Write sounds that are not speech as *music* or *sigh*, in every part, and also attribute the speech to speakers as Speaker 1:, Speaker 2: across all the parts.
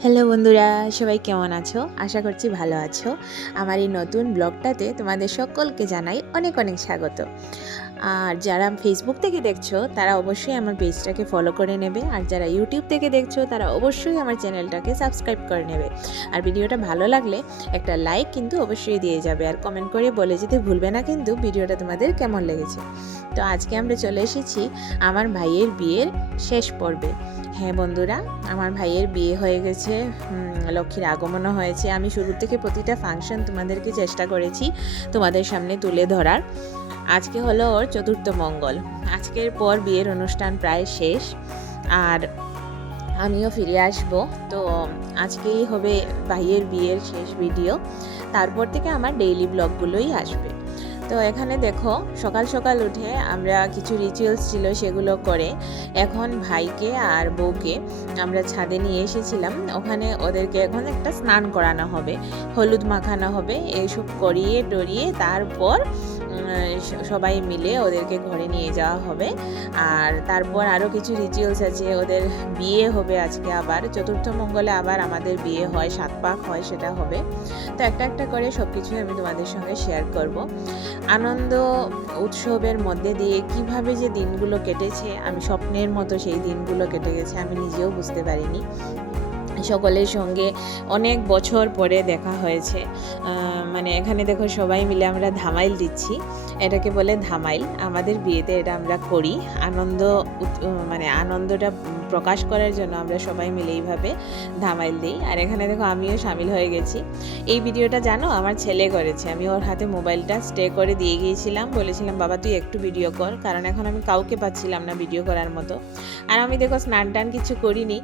Speaker 1: Hello বন্ধুরা, সবাই কেমন আছো? আশা করছি ভালো আছো। আমার এই নতুন ব্লগটাতে তোমাদের সকলকে জানাই অনেক অনেক স্বাগত। আর যারা ফেসবুক থেকে দেখছ, তারা অবশ্যই আমার পেজটাকে ফলো করে নেবে। আর যারা ইউটিউব থেকে দেখছ, তারা অবশ্যই আমার চ্যানেলটাকে সাবস্ক্রাইব করে নেবে। আর ভিডিওটা ভালো লাগলে একটা লাইক কিন্তু অবশ্যই দিয়ে যাবে। আর কমেন্ট করে বলে যেতে ভুলবে না কিন্তু ভিডিওটা তোমাদের কেমন লেগেছে। তো আজকে আমরা চলে এসেছি আমার ভাইয়ের বিয়ের শেষ পর্বে। হ্যাঁ বন্ধুরা, আমার ভাইয়ের বিয়ে হয়ে গেছে। লক্ষ্মীর আগমনও হয়েছে। আমি শুরু থেকে প্রতিটা ফাংশন তোমাদেরকে চেষ্টা করেছি তোমাদের সামনে তুলে ধরার। আজকে হলো ওর চতুর্থ মঙ্গল। আজকের পর বিয়ের অনুষ্ঠান প্রায় শেষ, আর আমিও ফিরে আসব। তো আজকেই হবে ভাইয়ের বিয়ের শেষ ভিডিও। তারপর থেকে আমার ডেইলি ব্লগগুলোই আসবে। তো এখানে দেখো, সকাল সকাল উঠে আমরা কিছু রিচুয়ালস ছিল সেগুলো করে এখন ভাইকে আর বউকে আমরা ছাদে নিয়ে এসেছিলাম। ওখানে ওদেরকে এখন একটা স্নান করানো হবে, হলুদ মাখানো হবে, এইসব করিয়ে টরিয়ে তারপর সবাই মিলে ওদেরকে ঘরে নিয়ে যাওয়া হবে। আর তারপর আরও কিছু রিচুয়ালস আছে, ওদের বিয়ে হবে আজকে আবার। চতুর্থ মঙ্গলে আবার আমাদের বিয়ে হয়, সাত পাক হয়, সেটা হবে। তো একটা একটা করে সব কিছু আমি তোমাদের সঙ্গে শেয়ার করব। আনন্দ উৎসবের মধ্যে দিয়ে কীভাবে যে দিনগুলো কেটেছে, আমি স্বপ্নের মতো সেই দিনগুলো কেটে গেছে, আমি নিজেও বুঝতে পারিনি। সকলের সঙ্গে অনেক বছর পরে দেখা হয়েছে। মানে এখানে দেখো সবাই মিলে আমরা ধামাইল দিচ্ছি। এটাকে বলে ধামাইল। আমাদের বিয়েতে এটা আমরা করি। আনন্দ মানে আনন্দটা প্রকাশ করার জন্য আমরা সবাই মিলে এইভাবে ধামাইল দিই। আর এখানে দেখো আমিও সামিল হয়ে গেছি। এই ভিডিওটা জানো আমার ছেলে করেছে। আমি ওর হাতে মোবাইলটা স্টে করে দিয়ে গিয়েছিলাম। বলেছিলাম, বাবা, তুই একটু ভিডিও কর। কারণ এখন আমি কাউকে পাচ্ছিলাম না ভিডিও করার মতো। আর আমি দেখো স্নান টান কিছু করিনি।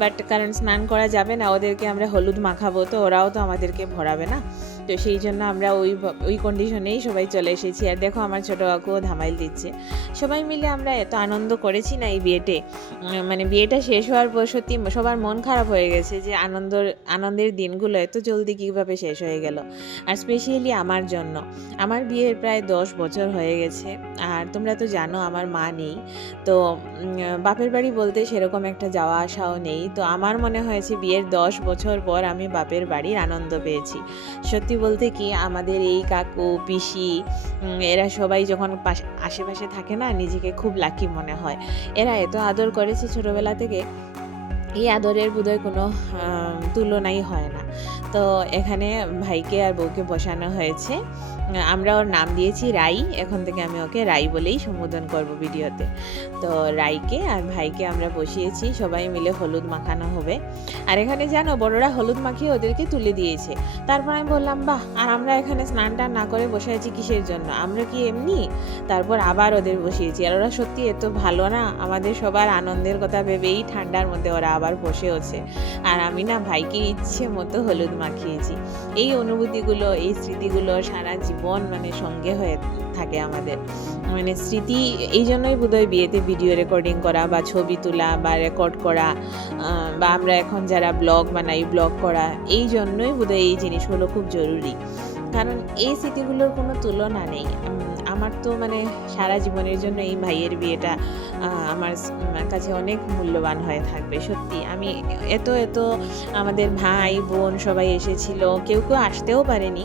Speaker 1: বাট, কারণ স্নান করা যাবে না, ওদেরকে আমরা হলুদ মাখাবো, তো ওরাও তো আমাদেরকে ভরাবে না। তো সেই জন্য আমরা ওই ওই কন্ডিশনেই সবাই চলে এসেছি। আর দেখো আমার ছোটো কাকুও ধামাইল দিচ্ছে। সবাই মিলে আমরা এত আনন্দ করেছি না এই বিয়েতে? মানে বিয়েটা শেষ হওয়ার পর সত্যি সবার মন খারাপ হয়ে গেছে যে আনন্দর, আনন্দের দিনগুলো এত জলদি কীভাবে শেষ হয়ে গেল। আর স্পেশালি আমার জন্য। আমার বিয়ের প্রায় দশ বছর হয়ে গেছে। আর তোমরা তো জানো আমার মা নেই। তো বাপের বাড়ি বলতে সেরকম একটা যাওয়া আসাও নেই। তো আমার মনে হয়েছে বিয়ের দশ বছর পর আমি বাপের বাড়ির আনন্দ পেয়েছি। সত্যি বলতে কি, আমাদের এই কাকু, পিসি এরা সবাই যখন পাশে, আশেপাশে থাকে না, নিজেকে খুব লাকি মনে হয়। এরা এত আদর করেছে ছোটোবেলা থেকে, এই আদরের বোধহয় কোনো তুলনাই হয় না। তো এখানে ভাইকে আর বউকে বসানো হয়েছে। আমরা ওর নাম দিয়েছি রাই। এখন থেকে আমি ওকে রাই বলেই সম্বোধন করব ভিডিওতে। তো রাইকে আর ভাইকে আমরা বসিয়েছি, সবাই মিলে হলুদ মাখানো হবে। আর এখানে জানো, বড়রা হলুদ মাখিয়ে ওদেরকে তুলে দিয়েছে। তারপর আমি বললাম, বাহ, আর আমরা এখানে স্নান টান না করে বসে আছি কিসের জন্য? আমরা কি এমনি? তারপর আবার ওদের বসিয়েছি। আর ওরা সত্যি এত ভালো না, আমাদের সবার আনন্দের কথা ভেবেই ঠান্ডার মধ্যে ওরা আবার বসেওছে আর আমি না ভাইকে ইচ্ছে মতো হলুদ মাখিয়েছি। এই অনুভূতিগুলো, এই স্মৃতিগুলো সারা জীবন মানে সঙ্গে হয়ে থাকে আমাদের। মানে স্মৃতি, এই জন্যই বোধহয় বিয়েতে ভিডিও রেকর্ডিং করা বা ছবি তোলা বা রেকর্ড করা বা আমরা এখন যারা ব্লগ বানাই ব্লগ করা, এই জন্যই বোধহয় এই জিনিসগুলো খুব জরুরি। কারণ এই স্মৃতিগুলোর কোনো তুলনা নেই। আমার তো মানে সারা জীবনের জন্য এই ভাইয়ের বিয়েটা আমার কাছে অনেক মূল্যবান হয়ে থাকবে, সত্যি। আমি এত এত আমাদের ভাই, বোন সবাই এসেছিল, কেউ কেউ আসতেও পারেনি।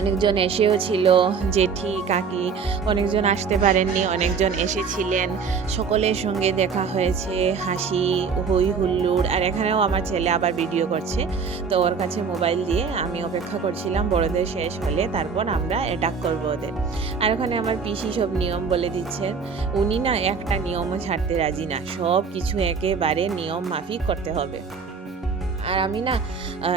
Speaker 1: অনেকজন এসেও ছিল, জেঠি, কাকি, অনেকজন আসতে পারেননি, অনেকজন এসেছিলেন। সকলের সঙ্গে দেখা হয়েছে, হাসি, হই হুল্লোড়, আর এখানেও আমার ছেলে আবার ভিডিও করছে। তো ওর কাছে মোবাইল দিয়ে আমি অপেক্ষা করছিলাম, বড়দের শেষ হলে তারপর আমরা অ্যাটাক করব ওদের। আর ওখানে আমার পিসি সব নিয়ম বলে দিচ্ছেন, উনি না একটা নিয়মও ছাড়তে রাজি না সব কিছু একেবারে নিয়ম মাফিক করতে হবে। আর আমি না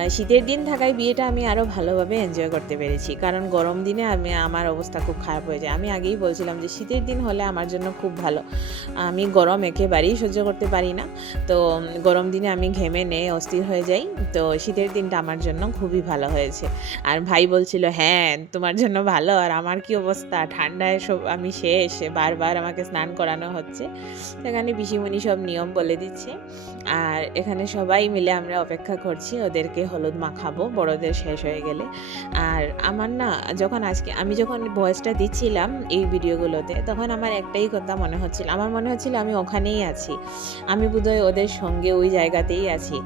Speaker 1: শীতের দিন থাকায় বিয়েটা আমি আরও ভালোভাবে এনজয় করতে পেরেছি। কারণ গরম দিনে আমি, আমার অবস্থা খুব খারাপ হয়ে যায়। আমি আগেই বলছিলাম যে শীতের দিন হলে আমার জন্য খুব ভালো। আমি গরম একেবারেই সহ্য করতে পারি না। তো গরম দিনে আমি ঘেমে নে অস্থির হয়ে যাই। তো, শীতের দিনটা আমার জন্য খুবই ভালো হয়েছে। আর ভাই বলছিল হ্যাঁ তোমার জন্য ভালো। আর আমার কি অবস্থা? ঠান্ডায় সব, আমি শেষ। বারবার আমাকে স্নান করানো হচ্ছে। সেখানে পিসিমণি সব নিয়ম বলে দিচ্ছে। আর এখানে সবাই মিলে আমরা অপেক্ষা অপেক্ষা করছি, ওদেরকে হলুদ মাখাবো, বড়দের শেষ হয়ে গেলে। আর আমার না, যখন আজকে, আমি যখন ভয়েসটা দিচ্ছিলাম এই ভিডিওগুলোতে, তখন আমার একটাই কথা মনে হচ্ছিল, আমার মনে হচ্ছিল আমি ওখানেই আছি। আমি বোধহয় ওদের সঙ্গে ওই জায়গাতেই আছি।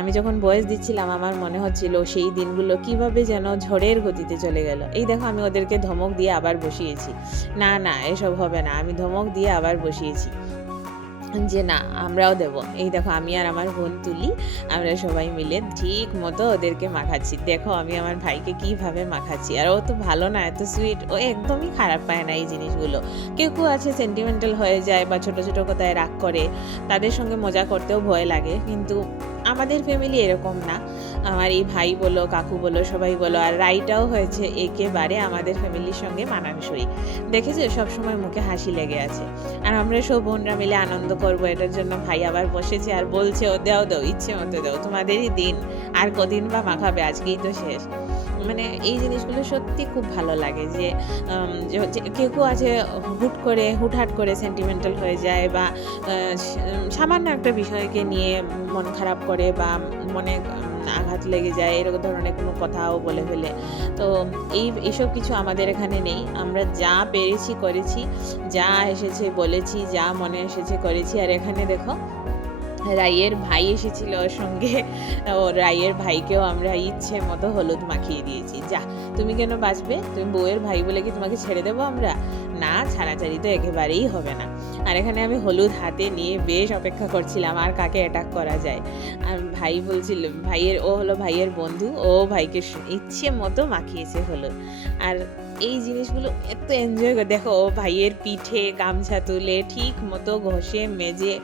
Speaker 1: আমি যখন ভয়েস দিচ্ছিলাম, আমার মনে হচ্ছিল সেই দিনগুলো কীভাবে যেন ঝড়ের গতিতে চলে গেল। এই দেখো, আমি ওদেরকে ধমক দিয়ে আবার বসিয়েছি। না না, এসব হবে না, আমি ধমক দিয়ে আবার বসিয়েছি। যে না, আমরাও দেব। এই দেখো, আমি আর আমার বোন তুলি, আমরা সবাই মিলে ঠিক মতো ওদেরকে মাখাচ্ছি। দেখো, আমি আমার ভাইকে কীভাবে মাখাচ্ছি। আর ও তো ভালো না, এত সুইট ও একদমই খারাপ পায় না এই জিনিসগুলো। কেউ কেউ আছে সেন্টিমেন্টাল হয়ে যায় বা ছোট ছোট কোথায় রাগ করে, তাদের সঙ্গে মজা করতেও ভয় লাগে। কিন্তু আমাদের ফ্যামিলি এরকম না। আমার এই ভাই বলো, কাকু বলো, সবাই বলো, আর রাইটাও হয়েছে একেবারে আমাদের ফ্যামিলির সঙ্গে মানানসই। দেখেছ? সবসময় মুখে হাসি লেগে আছে। আর আমরা সব বোনরা মিলে আনন্দ করব, এটার জন্য ভাই আবার বসেছে আর বলছে, ও দেও, দাও, ইচ্ছে মতো দেও। তোমাদেরই দিন। আর কদিন বা মাখাবে? আজকেই তো শেষ। মানে এই জিনিসগুলো সত্যি খুব ভালো লাগে যে কেউ কেউ আছে হুট করে, হুটহাট করে সেন্টিমেন্টাল হয়ে যায় বা সামান্য একটা বিষয়কে নিয়ে মন খারাপ করে বা মনে আঘাত লেগে যায় এরকম ধরনের কোনো কথাও বলে ফেলে। তো এই এইসব কিছু আমাদের এখানে নেই। আমরা যা পেরেছি করেছি, যা এসেছে বলেছি, যা মনে এসেছে করেছি। আর এখানে দেখো রাইয়ের ভাই এসেছিল ওর সঙ্গে। ও রাইয়ের ভাইকেও আমরা ইচ্ছে মতো হলুদ মাখিয়ে দিয়েছি। যা, তুমি কেন বাঁচবে? তুমি বউয়ের ভাই বলে কি তোমাকে ছেড়ে দেবো আমরা? ছাড়াছাড়ি তো একেবারেই হবে না। আর এখানে আমি হলুদ হাতে নিয়ে বেশ অপেক্ষা করছিলাম, আর কাকে অ্যাটাক করা যায়। আর ভাই বলছিল, ভাইয়ের, ও হলো ভাইয়ের বন্ধু, ও ভাইকে ইচ্ছে মতো মাখিয়েছে হলুদ। আর এই জিনিসগুলো এত এনজয় করে, দেখো, ও ভাইয়ের পিঠে গামছা তুলে ঠিক মতো ঘষে মেজে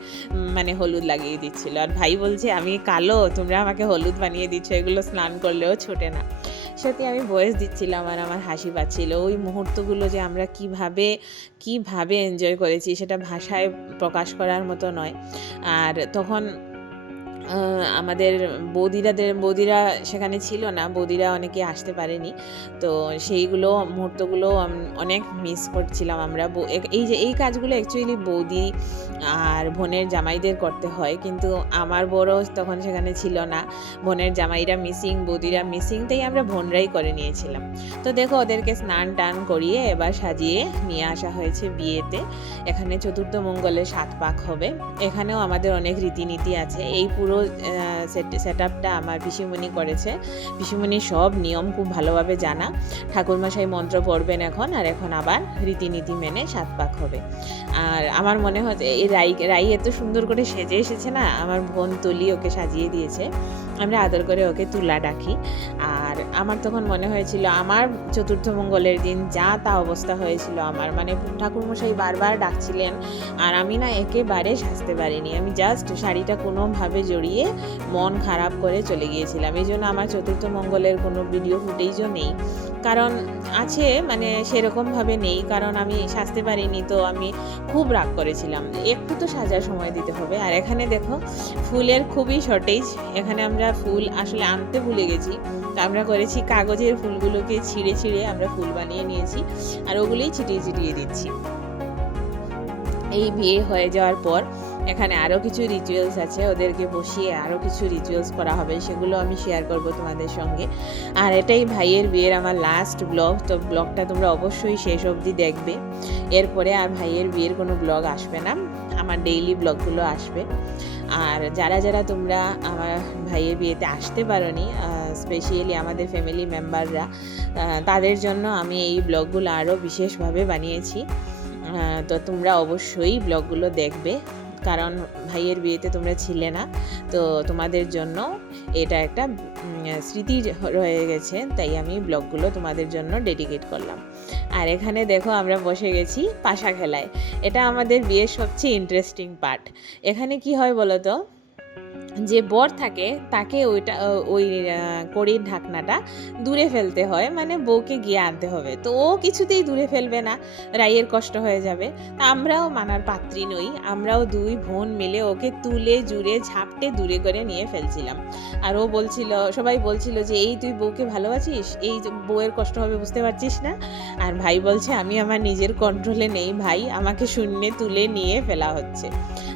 Speaker 1: মানে হলুদ লাগিয়ে দিচ্ছিল। আর ভাই বলছে, আমি কালো, তোমরা আমাকে হলুদ বানিয়ে দিচ্ছ, এগুলো স্নান করলেও ছোটে না। সত্যি আমি বয়স দিচ্ছিলাম আর আমার হাসি পাচ্ছিল। ওই মুহূর্তগুলো যে আমরা কীভাবে কীভাবে এনজয় করেছি সেটা ভাষায় প্রকাশ করার মতো নয়। আর তখন আমাদের বৌদিরাদের, বৌদিরা সেখানে ছিল না, বৌদিরা অনেকে আসতে পারেনি। তো সেইগুলো মুহূর্তগুলো অনেক মিস করছিলাম আমরা। এই যে, এই কাজগুলো অ্যাকচুয়ালি বৌদি আর বোনের জামাইদের করতে হয়। কিন্তু আমার বড় তখন সেখানে ছিল না। বোনের জামাইরা মিসিং বৌদিরা মিসিং তাই আমরা বোনরাই করে নিয়েছিলাম। তো দেখো, ওদেরকে স্নান টান করিয়ে এবার সাজিয়ে নিয়ে আসা হয়েছে বিয়েতে। এখানে চতুর্থ মঙ্গলে সাত পাক হবে। এখানেও আমাদের অনেক রীতিনীতি আছে। এই পুরো সেট আপটা আমার পিসিমণি করেছে। পিসিমণি সব নিয়ম খুব ভালোভাবে জানা। ঠাকুরমশাই মন্ত্র পড়বেন এখন, আর এখন আবার রীতিনীতি মেনে সাত পাক হবে। আর আমার মনে হচ্ছে এই রাই রাই এত সুন্দর করে সেজে এসেছে না, আমার বোন তুলি ওকে সাজিয়ে দিয়েছে। আমরা আদর করে ওকে তুলা ডাকি। আর আমার তখন মনে হয়েছিল, আমার চতুর্থ মঙ্গলের দিন যা তা অবস্থা হয়েছিল আমার। মানে ঠাকুরমশাই বারবার ডাকছিলেন আর আমি না একেবারে সাজতে পারিনি। আমি জাস্ট শাড়িটা কোনোভাবে জড়িয়ে মন খারাপ করে চলে গিয়েছিলাম। এই জন্য আমার চতুর্থ মঙ্গলের কোনো ভিডিও ফুটেজও নেই। কারণ আছে মানে সেরকমভাবে নেই, কারণ আমি সাজতে পারিনি, তো আমি খুব রাগ করেছিলাম। একটু তো সাজার সময় দিতে হবে। আর এখানে দেখো, ফুলের খুবই শর্টেজ এখানে আমরা ফুল আসলে আনতে ভুলে গেছি। তো আমরা করেছি কাগজের ফুলগুলোকে ছিঁড়ে ছিঁড়ে আমরা ফুল বানিয়ে নিয়েছি। আর ওগুলোই ছিটিয়ে ছিটিয়ে দিচ্ছি। এই বিয়ে হয়ে যাওয়ার পর এখানে আরও কিছু রিচুয়ালস আছে, ওদেরকে বসিয়ে আরও কিছু রিচুয়ালস করা হবে, সেগুলো আমি শেয়ার করব তোমাদের সঙ্গে। আর এটাই ভাইয়ের বিয়ের আমার লাস্ট ব্লগ তো ব্লগটা তোমরা অবশ্যই শেষ অবধি দেখবে। এরপরে আর ভাইয়ের বিয়ের কোনো ব্লগ আসবে না, আমার ডেইলি ব্লগগুলো আসবে। আর যারা যারা তোমরা আমার ভাইয়ের বিয়েতে আসতে পারোনি স্পেশালি আমাদের ফ্যামিলি মেম্বাররা তাদের জন্য আমি এই ব্লগগুলো আরও বিশেষভাবে বানিয়েছি। তো তোমরা অবশ্যই ব্লগগুলো দেখবে। কারণ ভাইয়ের বিয়েতে তোমরা ছিলে না, তো তোমাদের জন্য এটা একটা স্মৃতি রয়ে গেছে, তাই আমি ব্লগগুলো তোমাদের জন্য ডেডিকেট করলাম। আর এখানে দেখো আমরা বসে গেছি পাশা খেলায়। এটা আমাদের বিয়ের সবচেয়ে ইন্টারেস্টিং পার্ট এখানে কি হয় বলো তো যে বর থাকে, তাকে ওইটা ওই কড়ির ঢাকনাটা দূরে ফেলতে হয়। মানে বউকে গিয়ে আনতে হবে। তো ও কিছুতেই দূরে ফেলবে না। রাইয়ের কষ্ট হয়ে যাবে। তা আমরাও মানার পাত্রী নই। আমরাও দুই বোন মিলে ওকে তুলে, জুড়ে, ঝাপটে দূরে করে নিয়ে ফেলছিলাম। আর ও বলছিল, সবাই বলছিল যে, এই তুই বউকে ভালোবাসিস? এই বউয়ের কষ্ট হবে বুঝতে পারছিস না? আর ভাই বলছে, আমি আমার নিজের কন্ট্রোলে নেই ভাই। আমাকে শূন্যে তুলে নিয়ে ফেলা হচ্ছে।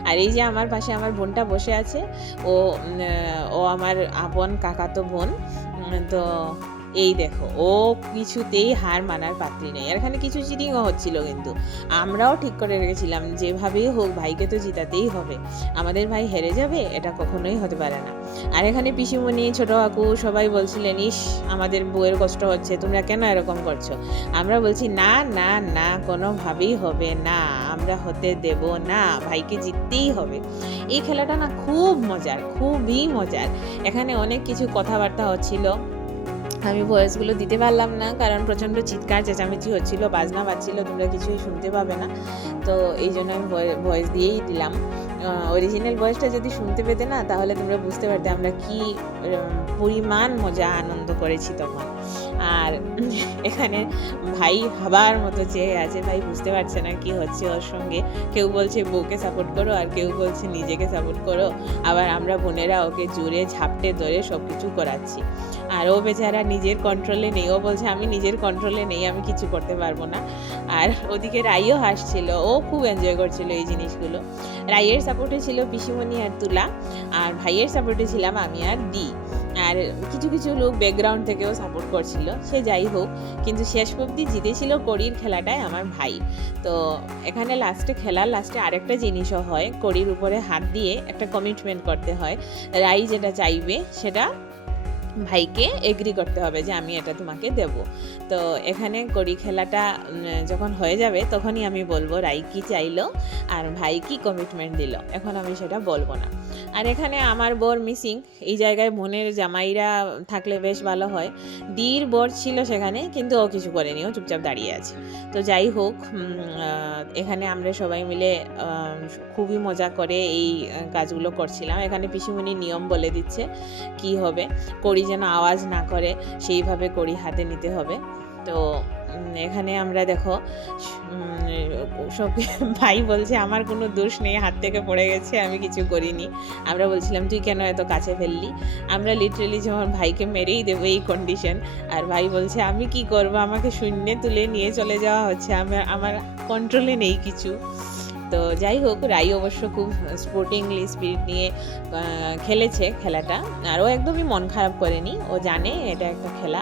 Speaker 1: আর এই যে আমার পাশে আমার বোনটা বসে আছে। ও ও আমার আপন কাকাতো বোন তো এই দেখো, ও কিছুতেই হার মানার পাত্রী নেই। আর এখানে কিছু চিটিংও হচ্ছিল কিন্তু। আমরাও ঠিক করে রেখেছিলাম, যেভাবেই হোক ভাইকে তো জিতাতেই হবে। আমাদের ভাই হেরে যাবে, এটা কখনোই হতে পারে না। আর এখানে পিসিমণি, ছোট কাকু সবাই বলছিলেন, ইস, আমাদের বউয়ের কষ্ট হচ্ছে, তোমরা কেন এরকম করছ? আমরা বলছি, না না না, কোনোভাবেই হবে না, আমরা হতে দেব না, ভাইকে জিততেই হবে। এই খেলাটা না খুব মজার, খুবই মজার। এখানে অনেক কিছু কথাবার্তা হচ্ছিল। আমি ভয়েসগুলো দিতে পারলাম না, কারণ প্রচণ্ড চিৎকার, চেঁচামেচি হচ্ছিল, বাজনা বাজছিল, তোমরা কিছুই শুনতে পাবে না। তো এই জন্য আমি ভয়েস দিয়েই দিলাম। অরিজিনাল ভয়েসটা যদি শুনতে পেতে না, তাহলে তোমরা বুঝতে পারতে আমরা কি পরিমাণ মজা আনন্দ করেছি তখন। আর এখানে ভাই হাবার মতো চেয়ে আছে। ভাই বুঝতে পারছে না কি হচ্ছে ওর সঙ্গে। কেউ বলছে বউকে সাপোর্ট করো আর কেউ বলছে নিজেকে সাপোর্ট করো। আবার আমরা বোনেরা ওকে জোরে ঝাপটে ধরে সব কিছু করাচ্ছি। আর ও বেচারা নিজের কন্ট্রোলে নেই। ও বলছে, আমি নিজের কন্ট্রোলে নেই, আমি কিছু করতে পারব না। আর ওদিকে রাইও হাসছিল। ও খুব এনজয় করছিল এই জিনিসগুলো। রাইয়ের সাপোর্টে ছিল পিসিমণি আর তুলা। আর ভাইয়ের সাপোর্টে ছিলাম আমি আর ডি। আর কিছু কিছু লোক ব্যাকগ্রাউন্ড থেকেও সাপোর্ট করছিল, সে যাই হোক, কিন্তু শেষ অবধি জিতেছিল কড়ির খেলাটায় আমার ভাই। তো এখানে লাস্টে খেলার লাস্টে আরেকটা জিনিসও হয় কড়ির উপরে হাত দিয়ে একটা কমিটমেন্ট করতে হয়, রাই যেটা চাইবে সেটা ভাইকে এগ্রি করতে হবে যে আমি এটা তোমাকে দেব। তো এখানে কড়ি খেলাটা যখন হয়ে যাবে তখনই আমি বলব রাই কি চাইলো আর ভাই কি কমিটমেন্ট দিল। এখন আমি সেটা বলব না। আর এখানে আমার বর মিসিং এই জায়গায় বোনের জামাইরা থাকলে বেশ ভালো হয়। দির বর ছিল সেখানে, কিন্তু ও কিছু করেনি, ও চুপচাপ দাঁড়িয়ে আছে। তো যাই হোক এখানে আমরা সবাই মিলে খুবই মজা করে এই কাজগুলো করছিলাম। এখানে পিসিমণি নিয়ম বলে দিচ্ছে, কি হবে? কড়ি যেন আওয়াজ না করে, সেইভাবে কড়ি হাতে নিতে হবে। তো এখানে আমরা দেখো সব ভাই বলছে, আমার কোনো দোষ নেই, হাত থেকে পড়ে গেছে, আমি কিছু করিনি। আমরা বলছিলাম, তুই কেন এত কাছে ফেললি? আমরা লিটারেলি যখন ভাইকে মেরেই দেবো এই কন্ডিশন আর ভাই বলছে, আমি কি করব? আমাকে শূন্যে তুলে নিয়ে চলে যাওয়া হচ্ছে, আমার আমার কন্ট্রোলে নেই কিছু। তো যাই হোক, রাই অবশ্য খুব স্পোর্টিংলি স্পিরিট নিয়ে খেলেছে খেলাটা। আর ও একদমই মন খারাপ করেনি। ও জানে এটা একটা খেলা।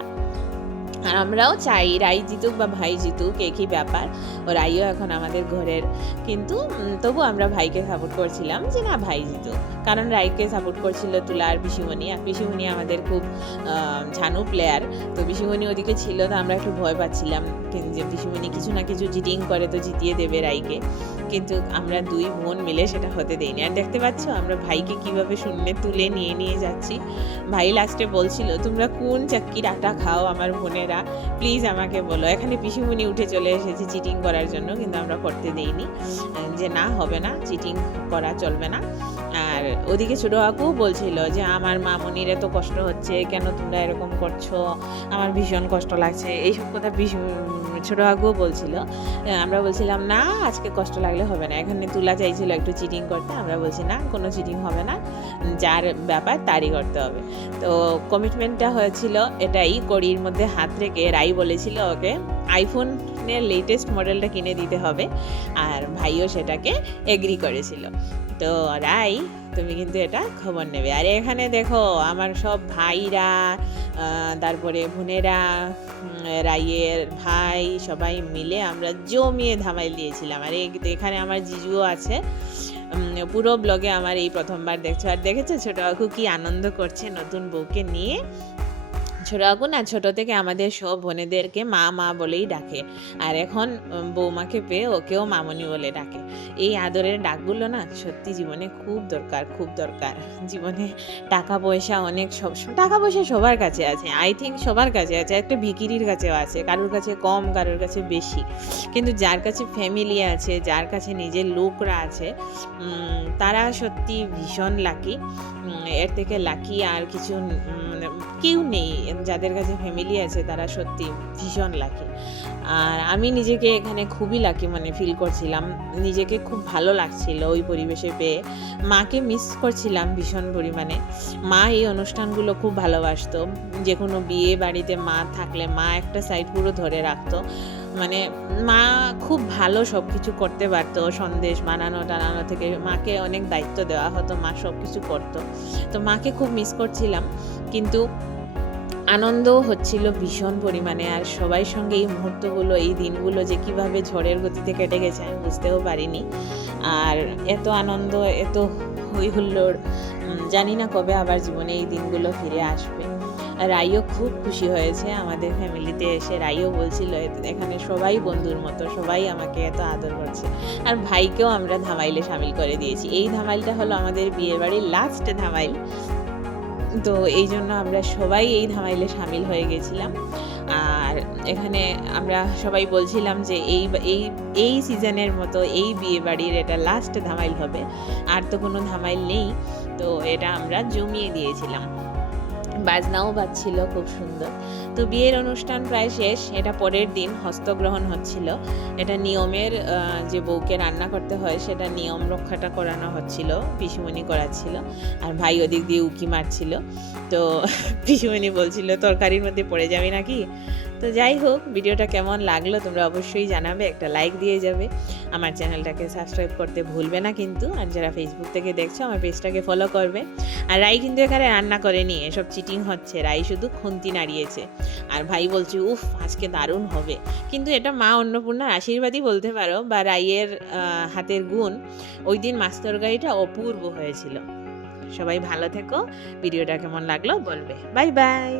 Speaker 1: আর আমরাও চাই, রাই জিতুক বা ভাই জিতুক, একই ব্যাপার। ও রাইও এখন আমাদের ঘরের। কিন্তু তবু আমরা ভাইকে সাপোর্ট করছিলাম যে না, ভাই জিতুক। কারণ রাইকে সাপোর্ট করছিল তুলা আর পিসিমণি। আর পিসিমণি আমাদের খুব ঝানু প্লেয়ার তো পিসিমণি ওদিকে ছিল, তো আমরা একটু ভয় পাচ্ছিলাম যে পিসিমণি কিছু না কিছু চিটিং করে তো জিতিয়ে দেবে রাইকে। কিন্তু আমরা দুই বোন মিলে সেটা হতে দেইনি আর দেখতে পাচ্ছ, আমরা ভাইকে কীভাবে শূন্যে তুলে নিয়ে নিয়ে যাচ্ছি। ভাই লাস্টে বলছিল, তোমরা কোন চাক্কির আটা খাও? আমার বোনেরা প্লিজ আমাকে বলো। এখানে পিসিমুনি উঠে চলে এসেছে চিটিং করার জন্য, কিন্তু আমরা করতে দেইনি। যে না, হবে না চিটিং করা চলবে না। আর ওদিকে ছোটো কাকুও বলছিল যে, আমার মামনির এত কষ্ট হচ্ছে, কেন তোমরা এরকম করছ? আমার ভীষণ কষ্ট লাগছে। এইসব কথা ভীষণ- ছোটো কাকুও বলছিল। আমরা বলছিলাম, না, আজকে কষ্ট লাগলে হবে না। এখানে তুলা চাইছিল একটু চিটিং করতে, আমরা বলছি, না, কোনো চিটিং হবে না। যার ব্যাপার তারই করতে হবে। তো কমিটমেন্টটা হয়েছিল এটাই, কড়ির মধ্যে হাত রেখে রাই বলেছিল ওকে আইফোনের লেটেস্ট মডেলটা কিনে দিতে হবে। আর ভাইও সেটাকে এগ্রি করেছিল। তো রাই তুমি কিন্তু এটা খবর নেবে। আর এখানে দেখো আমার সব ভাইরা তারপরে বোনেরা রাইয়ের ভাই সবাই মিলে আমরা জমিয়ে ধামাই দিয়েছিলাম। আর এখানে আমার জিজুও আছে। পুরো ব্লগে আমার এই প্রথমবার দেখছ। আর দেখেছ ছোট কাকু কি আনন্দ করছে নতুন বউকে নিয়ে? ছোট কাকু না, ছোট থেকে আমাদের সব বোনেদেরকে মা মা বলেই ডাকে। আর এখন বৌমাকে পেয়ে ওকেও মামনি বলে ডাকে। এই আদরের ডাকগুলো না সত্যি জীবনে খুব দরকার খুব দরকার। জীবনে টাকা পয়সা অনেক সব টাকা পয়সা সবার কাছে আছে। আই থিঙ্ক সবার কাছে আছে, একটা ভিকিরির কাছেও আছে, কারোর কাছে কম, কারোর কাছে বেশি। কিন্তু যার কাছে ফ্যামিলি আছে, যার কাছে নিজের লোকরা আছে তারা সত্যি ভীষণ লাকি এর থেকে লাকি আর কিছু মানে কেউ নেই। যাদের কাছে ফ্যামিলি আছে, তারা সত্যি ভীষণ লাকি আর আমি নিজেকে এখানে খুবই লাকি মানে ফিল করছিলাম। নিজেকে খুব ভালো লাগছিল ওই পরিবেশে পেয়ে। মাকে মিস করছিলাম ভীষণ পরিমাণে। মা এই অনুষ্ঠানগুলো খুব ভালোবাসতো। যে কোনো বিয়ে বাড়িতে মা থাকলে মা একটা সাইড পুরো ধরে রাখতো। মানে মা খুব ভালো সব কিছু করতে পারতো। সন্দেশ বানানো, টানানো থেকে মাকে অনেক দায়িত্ব দেওয়া হতো। মা সব কিছু করতো। তো মাকে খুব মিস করছিলাম। কিন্তু আনন্দও হচ্ছিল ভীষণ পরিমাণে, আর সবাই সঙ্গে এই মুহূর্তগুলো, এই দিনগুলো যে কীভাবে ঝড়ের গতিতে কেটে গেছে আমি বুঝতেও পারিনি। আর এত আনন্দ, এত হই হুল্লোড় জানি না কবে আবার জীবনে এই দিনগুলো ফিরে আসবে। রাইও খুব খুশি হয়েছে আমাদের ফ্যামিলিতে এসে। রাইও বলছিল, "এ- এখানে সবাই বন্ধুর মতো, সবাই আমাকে এত আদর করছে। আর ভাইকেও আমরা ধামাইলে সামিল করে দিয়েছি। এই ধামাইলটা হলো আমাদের বিয়ের বাড়ির লাস্ট ধামাইল। তো এই জন্য আমরা সবাই এই ধামাইলে সামিল হয়ে গেছিলাম। আর এখানে আমরা সবাই বলছিলাম যে এই এই এই সিজনের মতো এই বিয়ে বাড়ির এটা লাস্ট ধামাইল হবে। আর তো কোনো ধামাইল নেই, তো এটা আমরা জমিয়ে দিয়েছিলাম। বাজনাও বাজছিল খুব সুন্দর। তো বিয়ের অনুষ্ঠান প্রায় শেষ, এটা পরের দিন হস্তগ্রহণ হচ্ছিল। এটা নিয়মের যে বউকে রান্না করতে হয়, সেটা নিয়ম রক্ষাটা করানো হচ্ছিল, পিসিমণি করাচ্ছিল, আর ভাই ওদিক দিয়ে উকি মারছিল। তো *laughs* পিসিমণি বলছিল, তরকারির মধ্যে পড়ে যাবে নাকি? তো যাই হোক, ভিডিওটা কেমন লাগল তোমরা অবশ্যই জানাবে, একটা লাইক দিয়ে যাবে। আমার চ্যানেলটাকে সাবস্ক্রাইব করতে ভুলবে না কিন্তু, আর যারা ফেসবুক থেকে দেখছ, আমার পেজটাকে ফলো করবে। আর রাই কিন্তু এখানে রান্না করেনি, এসব চিটিং হচ্ছে, রাই শুধু খুন্তি নাড়িয়েছে। আর ভাই বলছি, উফ, আজকে দারুণ হবে। কিন্তু এটা মা অন্নপূর্ণার আশীর্বাদই বলতে পারো, বা রাইয়ের হাতের গুণ। ওই দিন মাছ তরকারিটা অপূর্ব হয়েছিল। সবাই ভালো থেকো। ভিডিওটা কেমন লাগল বলবে। Bye bye.